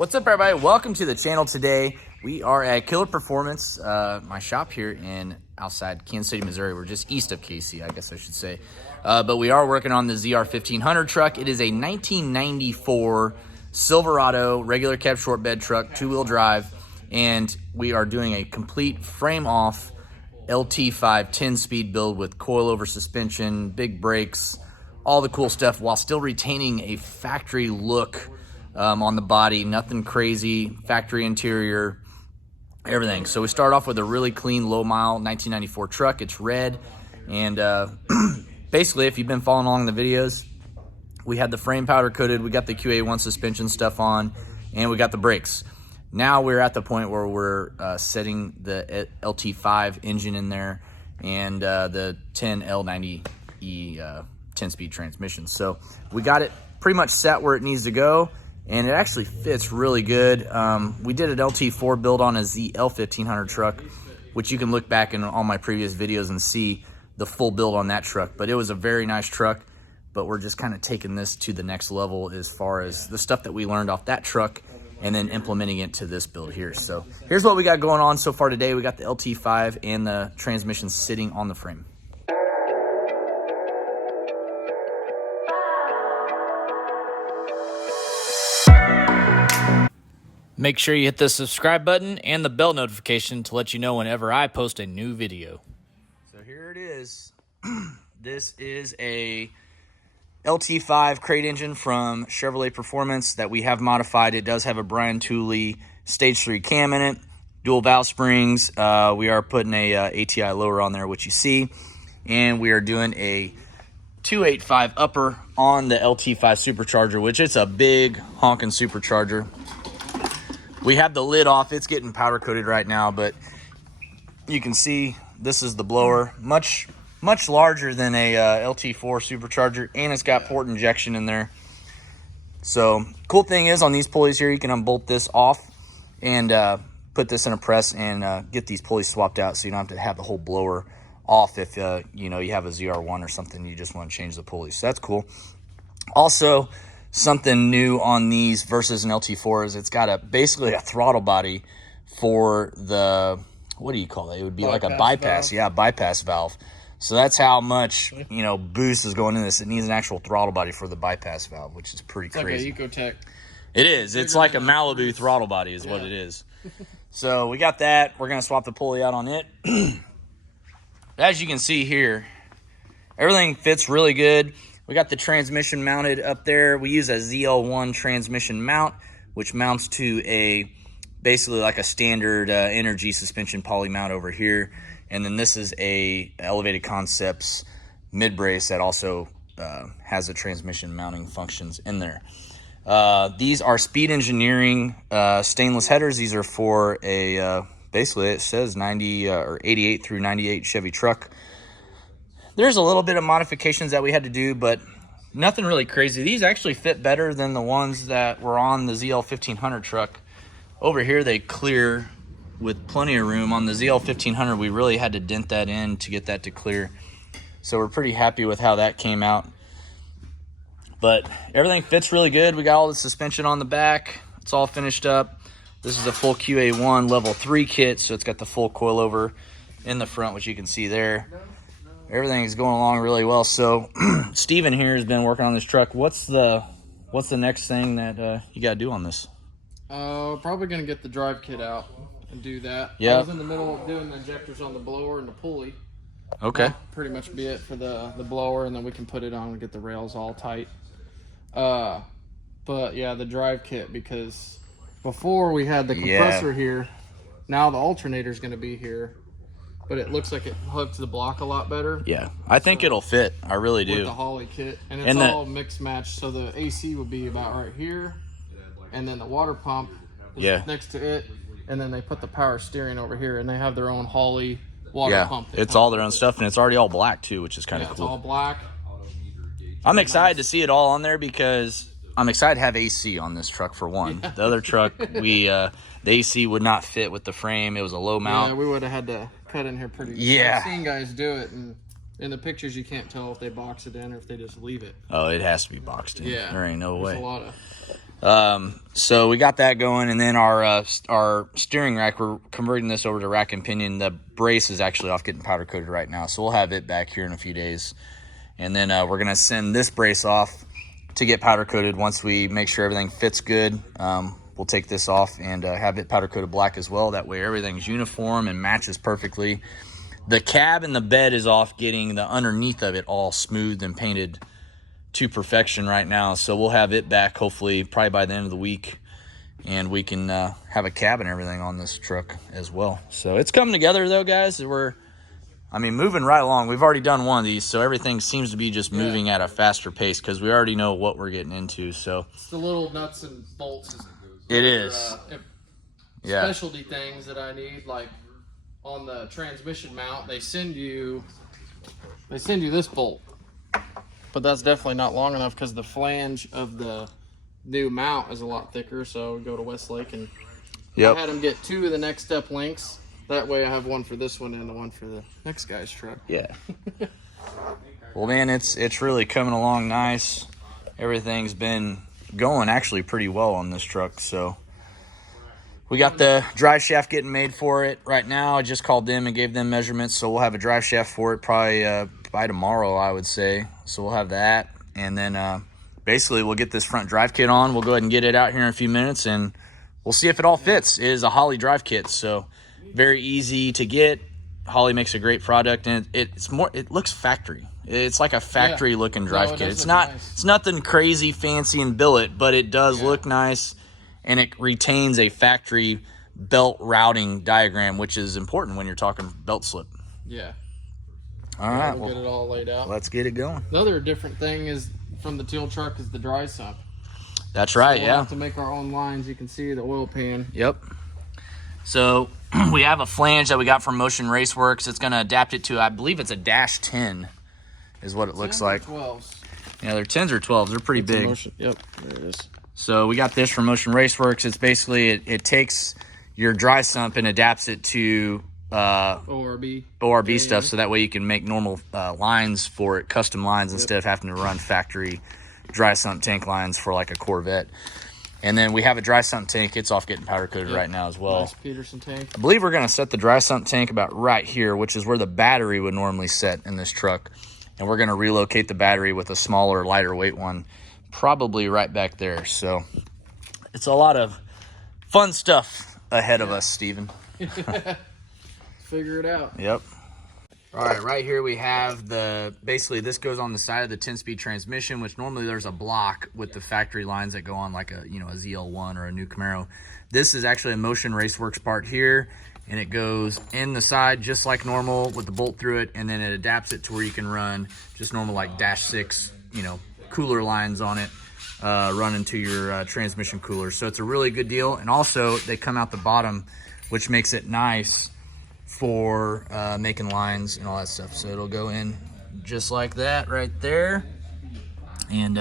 What's up, everybody? Welcome to the channel. Today we are at Killer Performance, my shop here in outside Kansas City, Missouri. We're just east of KC, I guess I should say. But we are working on the ZR1500 truck. It is a 1994 Silverado regular cab short bed truck, two-wheel drive, and we are doing a complete frame-off LT5 10-speed build with coilover suspension, big brakes, all the cool stuff, while still retaining a factory look on the body. Nothing crazy, factory interior, everything. So we start off with a really clean, low-mile 1994 truck. It's red, and basically, if you've been following along the videos, we had the frame powder coated, we got the QA1 suspension stuff on, and we got the brakes. Now we're at the point where we're setting the LT5 engine in there and the 10L90E 10-speed transmission. So we got it pretty much set where it needs to go, and it actually fits really good. We did an LT4 build on a ZL1500 truck, which you can look back in all my previous videos and see the full build on that truck. But it was a very nice truck, but we're just kind of taking this to the next level as far as the stuff that we learned off that truck and then implementing it to this build here. So here's what we got going on so far today. We got the LT5 and the transmission sitting on the frame. Make sure you hit the subscribe button and the bell notification to let you know whenever I post a new video. So here it is. This is a LT5 crate engine from Chevrolet Performance that we have modified. It does have a Brian Tooley Stage 3 cam in it, dual valve springs. We are putting a ATI lower on there, which you see, and we are doing a 285 upper on the LT5 supercharger, which it's a big honking supercharger. We have the lid off. It's getting powder coated right now, but you can see this is the blower. Much larger than a LT4 supercharger, and it's got port injection in there. So cool thing is, on these pulleys here, you can unbolt this off and put this in a press and get these pulleys swapped out, so you don't have to have the whole blower off if you know, you have a ZR1 or something, you just want to change the pulleys. So that's cool. Also, something new on these versus an LT4 is it's got basically a throttle body for the, what do you call it? It would be like a bypass valve. Yeah, bypass valve. So that's how much, you know, boost is going in this. It needs an actual throttle body for the bypass valve, which is pretty crazy. Like an Ecotech. It is. It's like a Malibu throttle body is what it is. So we got that. We're going to swap the pulley out on it. As you can see here, everything fits really good. We got the transmission mounted up there. We use a ZL1 transmission mount, which mounts to basically like a standard energy suspension poly mount over here. And then this is a Elevated Concepts mid brace that also has the transmission mounting functions in there. These are Speed Engineering stainless headers. These are for a basically it says 90 or 88 through 98 Chevy truck. There's a little bit of modifications that we had to do, but nothing really crazy. These actually fit better than the ones that were on the ZL1500 truck. Over here they clear with plenty of room. On the ZL1500 we really had to dent that in to get that to clear. So we're pretty happy with how that came out. But everything fits really good. We got all the suspension on the back. It's all finished up. This is a full QA1 level 3 kit, so it's got the full coilover in the front, which you can see there. Everything is going along really well. So Steven here has been working on this truck. What's the next thing that you got to do on this? Probably going to get the drive kit out and do that. Yeah. I was in the middle of doing the injectors on the blower and the pulley. Okay. That'll pretty much be it for the blower, and then we can put it on and get the rails all tight. But yeah, the drive kit, because before we had the compressor here, now the alternator is going to be here. But it looks like it hooks the block a lot better. Yeah, I think it'll fit. I really do. With the Holly kit. And it's all mixed match. So the AC will be about right here. And then the water pump is next to it. And then they put the power steering over here. And they have their own Holly water pump. It's all their own stuff. And it's already all black too, which is kind of cool. It's all black. I'm excited to see it all on there because I'm excited to have AC on this truck for one. The other truck, the AC would not fit with the frame. It was a low mount. Yeah, we would have had to cut in here pretty good. Yeah. I've seen guys do it, and in the pictures you can't tell if they box it in or if they just leave it. Oh, it has to be boxed in. Yeah. There ain't no way. A lot of So we got that going, and then our steering rack, we're converting this over to rack and pinion. The brace is actually off getting powder coated right now, so we'll have it back here in a few days. And then we're gonna send this brace off to get powder coated. Once we make sure everything fits good, we'll take this off and have it powder coated black as well. That way everything's uniform and matches perfectly. The cab and the bed is off getting the underneath of it all smoothed and painted to perfection right now. So we'll have it back hopefully probably by the end of the week, and we can have a cab and everything on this truck as well. So it's coming together though, guys. We're moving right along. We've already done one of these, so everything seems to be just moving at a faster pace because we already know what we're getting into. So it's the little nuts and bolts. It is. Specialty things that I need, like on the transmission mount, they send you this bolt, but that's definitely not long enough because the flange of the new mount is a lot thicker. So we go to Westlake, and I had them get 2 of the next step links. That way I have one for this one and the one for the next guy's truck. Yeah. Well, man, it's really coming along nice. Everything's been going actually pretty well on this truck. So we got the drive shaft getting made for it right now. I just called them and gave them measurements, so we'll have a drive shaft for it probably by tomorrow, I would say. So we'll have that, and then basically we'll get this front drive kit on. We'll go ahead and get it out here in a few minutes, and we'll see if it all fits. It is a Holley drive kit, so very easy to get. Holley makes a great product, and it looks factory. It's like a factory looking drive kit. It's nothing crazy fancy and billet, but it does look nice, and it retains a factory belt routing diagram, which is important when you're talking belt slip. Yeah. All right, we'll get it all laid out. Let's get it going. Another different thing is from the teal truck is the dry sump. That's right. So we'll have to make our own lines. You can see the oil pan. Yep. So we have a flange that we got from Motion Raceworks. It's going to adapt it to, I believe it's a -10 is what it looks like. 12s. Yeah, they're 10s or 12s. They're pretty big. Yep, there it is. So we got this from Motion Raceworks. It's basically, it takes your dry sump and adapts it to ORB stuff, so that way you can make normal lines for it, custom lines, instead of having to run factory dry sump tank lines for like a Corvette. And then we have a dry sump tank. It's off getting powder coated right now as well. Nice Peterson tank. I believe we're going to set the dry sump tank about right here, which is where the battery would normally set in this truck. And we're going to relocate the battery with a smaller, lighter weight one, probably right back there. So it's a lot of fun stuff ahead of us, Steven. Figure it out. Yep. All right, right here we have basically this goes on the side of the 10-speed transmission, which normally there's a block with the factory lines that go on like a ZL1 or a new Camaro. This is actually a Motion Raceworks part here, and it goes in the side just like normal with the bolt through it, and then it adapts it to where you can run just normal like -6, cooler lines on it, run into your transmission cooler. So it's a really good deal, and also they come out the bottom, which makes it nice for making lines and all that stuff. So it'll go in just like that right there, and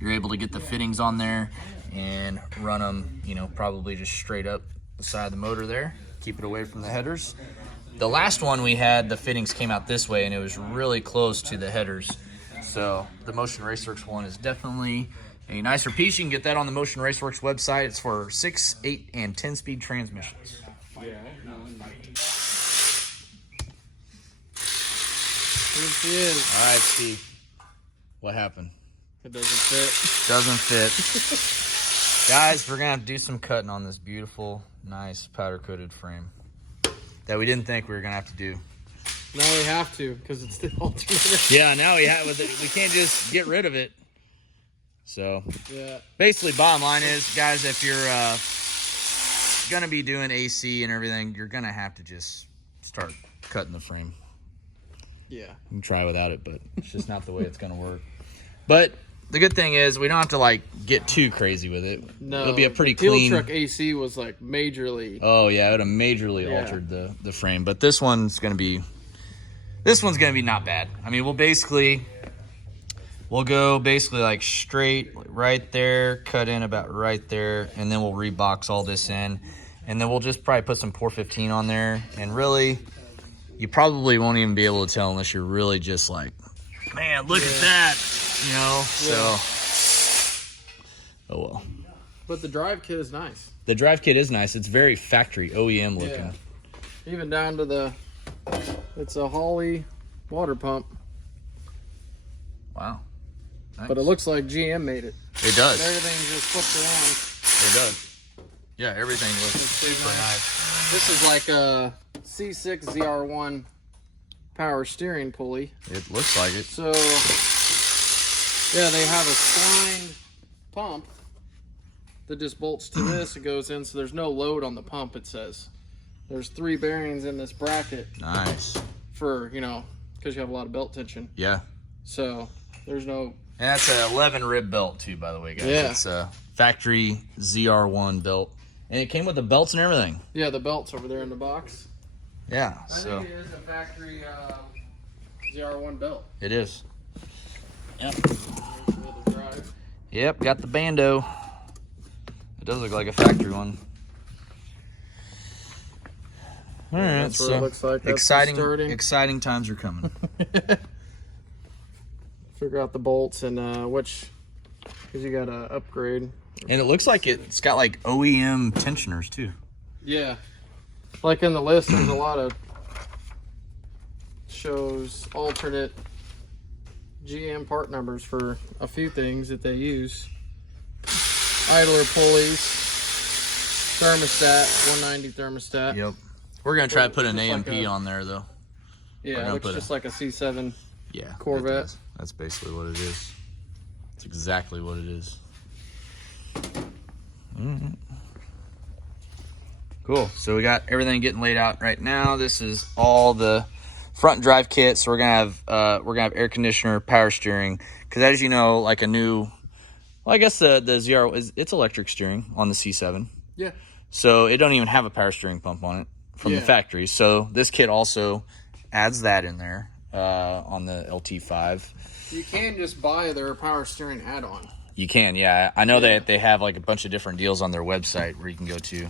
you're able to get the fittings on there and run them probably just straight up the side of the motor there, keep it away from the headers. The last one we had, the fittings came out this way and it was really close to the headers, so the Motion Raceworks one is definitely a nicer piece. You can get that on the Motion Raceworks website. It's for 6, 8, and 10-speed transmissions. Yeah. Here she is. All right, Steve. What happened? It doesn't fit. Doesn't fit. Guys, we're going to have to do some cutting on this beautiful, nice powder-coated frame that we didn't think we were going to have to do. Now we have to, because it's the alternator. Yeah, now we can't just get rid of it. So, basically, bottom line is, guys, if you're going to be doing AC and everything, you're going to have to just start cutting the frame. Yeah. You can try without it, but it's just not the way it's going to work. But the good thing is we don't have to, like, get too crazy with it. No. It'll be a pretty the Teal clean... truck AC was, like, majorly... Oh, yeah, it would have majorly altered the frame. But this one's going to be... This one's going to be not bad. I mean, we'll go basically like straight right there, cut in about right there, and then we'll rebox all this in. And then we'll just probably put some Pour 15 on there. And really, you probably won't even be able to tell unless you're really just like, man, look at that, So, oh well. But the drive kit is nice. The drive kit is nice. It's very factory OEM looking. Yeah. Even down to the, it's a Holley water pump. Wow. Nice. But it looks like GM made it. It does. And everything's just flipped around. It does. Yeah, everything looks super nice. This is like a C6 ZR1 power steering pulley. It looks like it. So, yeah, they have a splined pump that just bolts to this. It goes in, so there's no load on the pump, it says. There's 3 bearings in this bracket. Nice. For, you know, because you have a lot of belt tension. Yeah. So, there's no... And that's an 11 rib belt too, by the way, guys. Yeah. It's a factory ZR1 belt. And it came with the belts and everything. Yeah, the belt's over there in the box. Yeah, I think it is a factory ZR1 belt. It is. Yep. The drive. Yep, got the bando. It does look like a factory one. All right, that's what it looks like. That's exciting times are coming. Figure out the bolts and which, because you got to upgrade. And it looks like it's got like OEM tensioners too. Yeah. Like in the list, there's a lot of shows alternate GM part numbers for a few things that they use. Idler pulleys, thermostat, 190 thermostat. Yep. We're going to try to put an AMP like on there though. Yeah, it looks just like a C7 Corvette. That's basically what it is. It's exactly what it is. Cool. So we got everything getting laid out right now. This is all the front drive kit. So we're gonna have air conditioner, power steering. Because as you know, like a new, well, I guess the ZR it's electric steering on the C7. Yeah. So it don't even have a power steering pump on it from the factory. So this kit also adds that in there on the LT5. You can just buy their power steering add-on. You can, yeah. I know that they have like a bunch of different deals on their website where you can go to.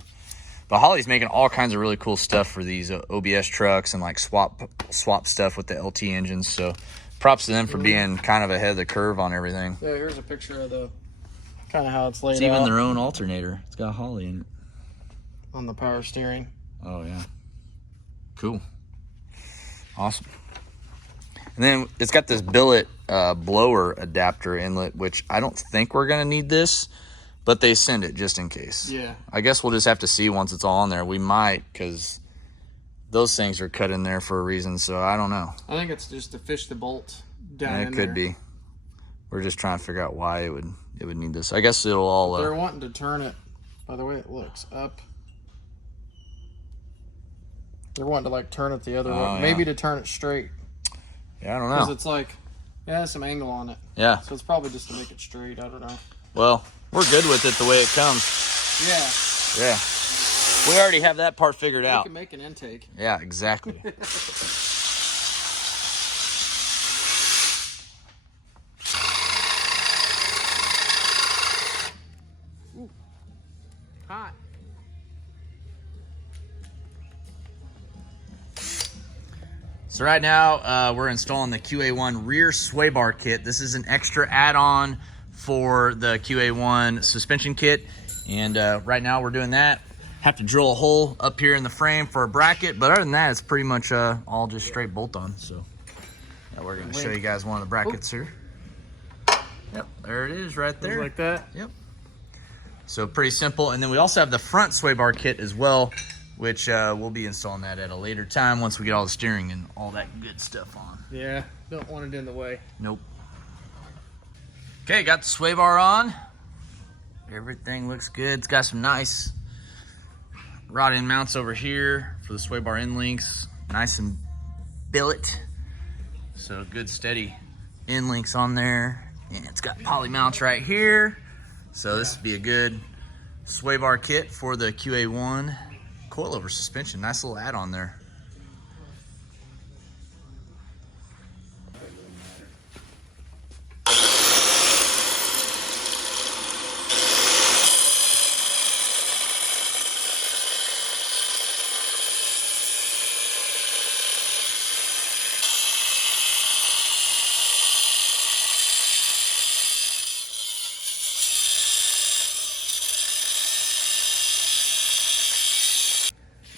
But Holley's making all kinds of really cool stuff for these OBS trucks and like swap stuff with the LT engines. So props to them for being kind of ahead of the curve on everything. Yeah, here's a picture of the kind of how it's laid out. It's even their own alternator. It's got Holley in it. On the power steering. Oh, yeah. Cool. Awesome. And then it's got this billet blower adapter inlet, which I don't think we're going to need this, but they send it just in case. Yeah. I guess we'll just have to see once it's all on there. We might, because those things are cut in there for a reason, so I don't know. I think it's just to fish the bolt down in there. It could be. We're just trying to figure out why it would need this. I guess it'll all... They're wanting to turn it, by the way it looks, up. They're wanting to like turn it the other way. Yeah. Maybe to turn it straight. Yeah, I don't know. Because it's like, it has some angle on it. Yeah. So it's probably just to make it straight. I don't know. Well, we're good with it the way it comes. Yeah. Yeah. We already have that part figured out. You can make an intake. Yeah, exactly. Ooh. Hot. So right now, we're installing the QA1 rear sway bar kit. This is an extra add-on for the QA1 suspension kit. And right now we're doing that. Have to drill a hole up here in the frame for a bracket. But other than that, it's pretty much all just straight bolt on. So we're going to show you guys one of the brackets here. Yep, there it is right there. Just like that? Yep. So pretty simple. And then we also have the front sway bar kit as well, which we'll be installing that at a later time once we get all the steering and all that good stuff on. Yeah, don't want it in the way. Nope. Okay, got the sway bar on. Everything looks good. It's got some nice rod end mounts over here for the sway bar end links. Nice and billet. So good steady end links on there. And it's got poly mounts right here. So this would be a good sway bar kit for the QA1 coilover suspension. Nice little add-on there.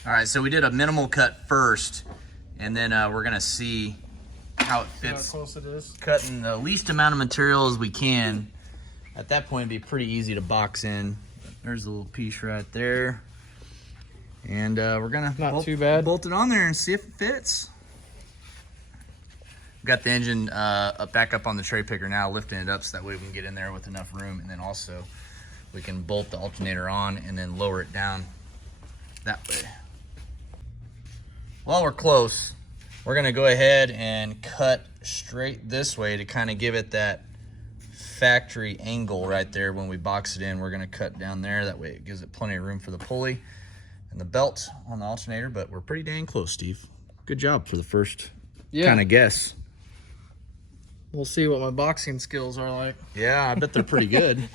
All right, so we did a minimal cut first, and then we're gonna see how it fits. How close it is. Cutting the least amount of material as we can. At that point, it'd be pretty easy to box in. There's a little piece right there. And we're gonna too bad. Bolt it on there and see if it fits. Got the engine back up on the tray picker now, lifting it up so that way we can get in there with enough room, and then also we can bolt the alternator on and then lower it down that way. While we're close, we're gonna go ahead and cut straight this way to kind of give it that factory angle right there. When we box it in, we're gonna cut down there. That way it gives it plenty of room for the pulley and the belt on the alternator, but we're pretty dang close, Steve. Good job for the first kind of guess. We'll see what my boxing skills are like. Yeah, I bet they're pretty good.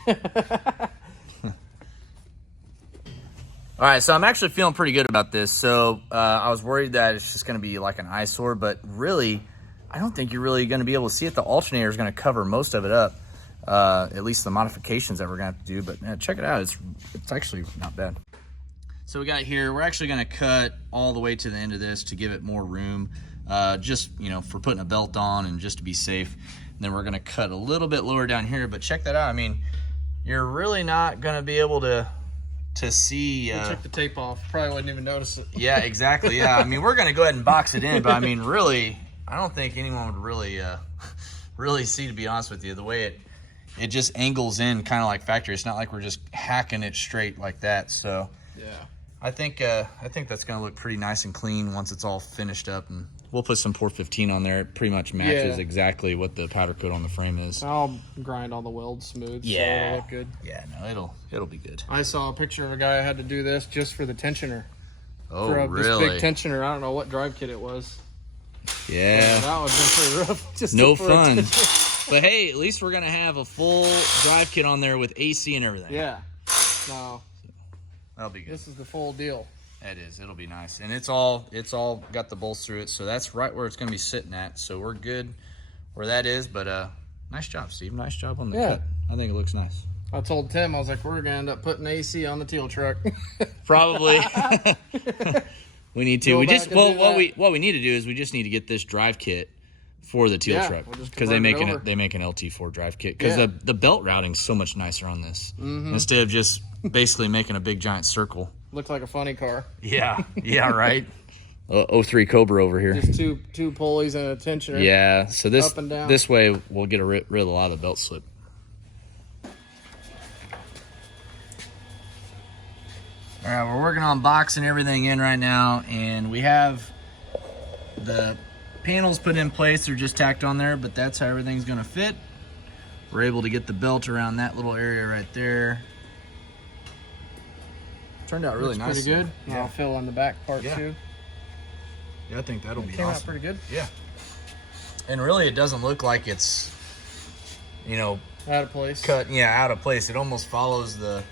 All right, so I'm actually feeling pretty good about this. So I was worried that it's just going to be like an eyesore, but really, I don't think you're really going to be able to see it. The alternator is going to cover most of it up, at least the modifications that we're going to have to do. But check it out. It's actually not bad. So we got here, we're actually going to cut all the way to the end of this to give it more room, just, you know, for putting a belt on and just to be safe. And then we're going to cut a little bit lower down here. But check that out. I mean, you're really not going to be able to see. We'll check the tape off. Probably wouldn't even notice it. Yeah, exactly. Yeah, I mean, we're going to go ahead and box it in, but I mean, really, I don't think anyone would really, really see, to be honest with you, the way it just angles in kind of like factory. It's not like we're just hacking it straight like that. So yeah, I think that's going to look pretty nice and clean once it's all finished up, and we'll put some Port 15 on there. It pretty much matches exactly what the powder coat on the frame is. I'll grind all the welds smooth. Yeah, so it'll look good. Yeah, no, it'll be good. I saw a picture of a guy who had to do this just for the tensioner. Oh, for really? This big tensioner. I don't know what drive kit it was. Yeah, that would have been pretty rough. Just no fun. But hey, at least we're gonna have a full drive kit on there with AC and everything. Yeah. No. That'll be good. This is the full deal. It is. It'll be nice, and it's all got the bolts through it, so that's right where it's gonna be sitting at. So we're good where that is. But nice job, Steve. Nice job on the cut. I think it looks nice. I told Tim, I was like, we're gonna end up putting AC on the teal truck. Probably. We need to. What we need to do is we just need to get this drive kit for the teal truck, because they make an LT4 drive kit, because the belt routing's so much nicer on this instead of just basically making a big giant circle. Looked like a funny car. Yeah, right. 03 Cobra over here. Just two pulleys and a tensioner. Yeah, so this up and down. This way we'll get rid of a lot of the belt slip. All right, we're working on boxing everything in right now, and we have the panels put in place. They're just tacked on there, but that's how everything's gonna fit. We're able to get the belt around that little area right there. Turned out really nice. Pretty good. Yeah. I'll fill on the back part too. Yeah, I think that'll be awesome. Came out pretty good. Yeah. And really, it doesn't look like it's, out of place. Cut, out of place. It almost follows the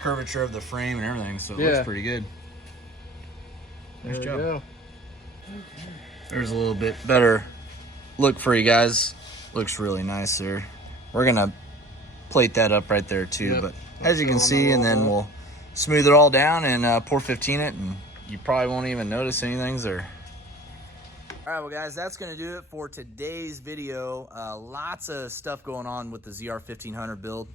curvature of the frame and everything, so it looks pretty good. Nice job. Go. There's a little bit better look for you guys. Looks really nice there. We're gonna plate that up right there too, but as you can see, and then we'll smooth it all down and Port 15 it, and you probably won't even notice anything's there. All right, well guys, that's gonna do it for today's video. Lots of stuff going on with the ZR1500 build,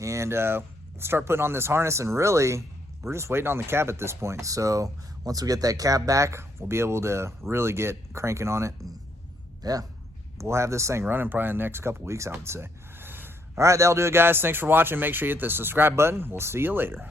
and start putting on this harness, and really we're just waiting on the cab at this point. So once we get that cab back, we'll be able to really get cranking on it, and yeah, we'll have this thing running probably in the next couple weeks, I would say. All right, that'll do it, guys. Thanks for watching. Make sure you hit the subscribe button. We'll see you later.